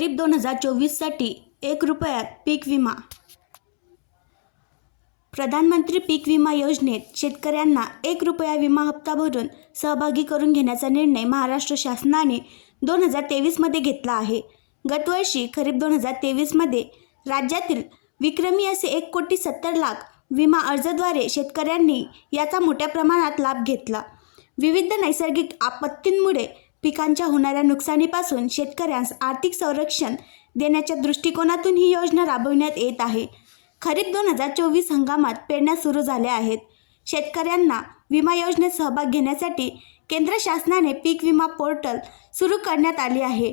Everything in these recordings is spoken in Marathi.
खरीप 2024साठी 1 रुपयात पीक विमा. प्रधानमंत्री पीक विमा योजनेत शेतकऱ्यांना 1 रुपया विमा हप्ता भरून सहभागी करून घेण्याचा निर्णय महाराष्ट्र शासनाने 2023मध्ये घेतला आहे. गतवर्षी खरीप 2023मध्ये राज्यातील विक्रमी असे 1,70,00,000 विमा अर्जाद्वारे शेतकऱ्यांनी याचा मोठ्या प्रमाणात लाभ घेतला. विविध नैसर्गिक आपत्तींमुळे पिकांच्या होणाऱ्या नुकसानीपासून शेतकऱ्यांस आर्थिक संरक्षण देण्याच्या दृष्टिकोनातून ही योजना राबविण्यात येत आहे. खरीप 2024 हंगामात पेरण्या सुरू झाल्या आहेत. शेतकऱ्यांना विमा योजनेत सहभाग घेण्यासाठी केंद्र शासनाने पीक विमा पोर्टल सुरू करण्यात आले आहे.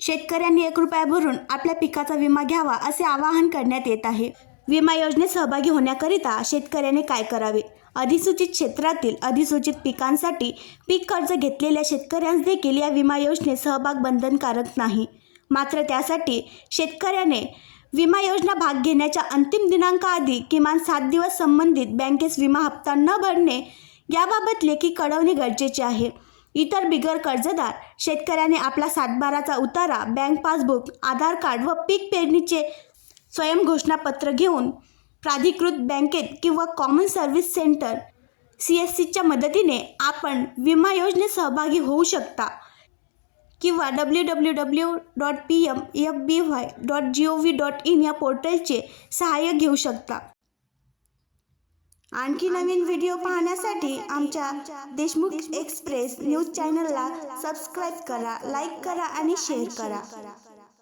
शेतकऱ्यांनी 1 रुपया भरून आपल्या पिकाचा विमा घ्यावा असे आवाहन करण्यात येत आहे. विमा योजनेत सहभागी होण्याकरिता शेतकऱ्याने काय करावे? अधिसूचित क्षेत्रातील अधिसूचित पिकांसाठी पीक कर्ज घेतलेल्या शेतकऱ्यांस देखील या विमा योजनेत सहभाग बंधनकारक नाही. मात्र त्यासाठी शेतकऱ्याने विमा योजना भाग घेण्याच्या अंतिम दिनांकाआधी किमान 7 दिवस संबंधित बँकेस विमा हप्ता न भरणे याबाबत लेखी कळवणे गरजेचे आहे. इतर बिगर कर्जदार शेतकऱ्याने आपला सातबाराचा उतारा, बँक पासबुक, आधार कार्ड व पीक पेरणीचे स्वयंघोषणापत्र घेऊन प्राधिकृत बँकेत किंवा कॉमन सर्व्हिस सेंटर CSCच्या मदतीने आपण विमा योजनेत सहभागी होऊ शकता किंवा www.pmfby.gov.in या पोर्टलचे सहाय्य घेऊ शकता. आणखी नवीन व्हिडिओ पाहण्यासाठी आमच्या देशमुख एक्सप्रेस न्यूज चॅनलला सबस्क्राईब करा, लाईक करा आणि शेअर करा.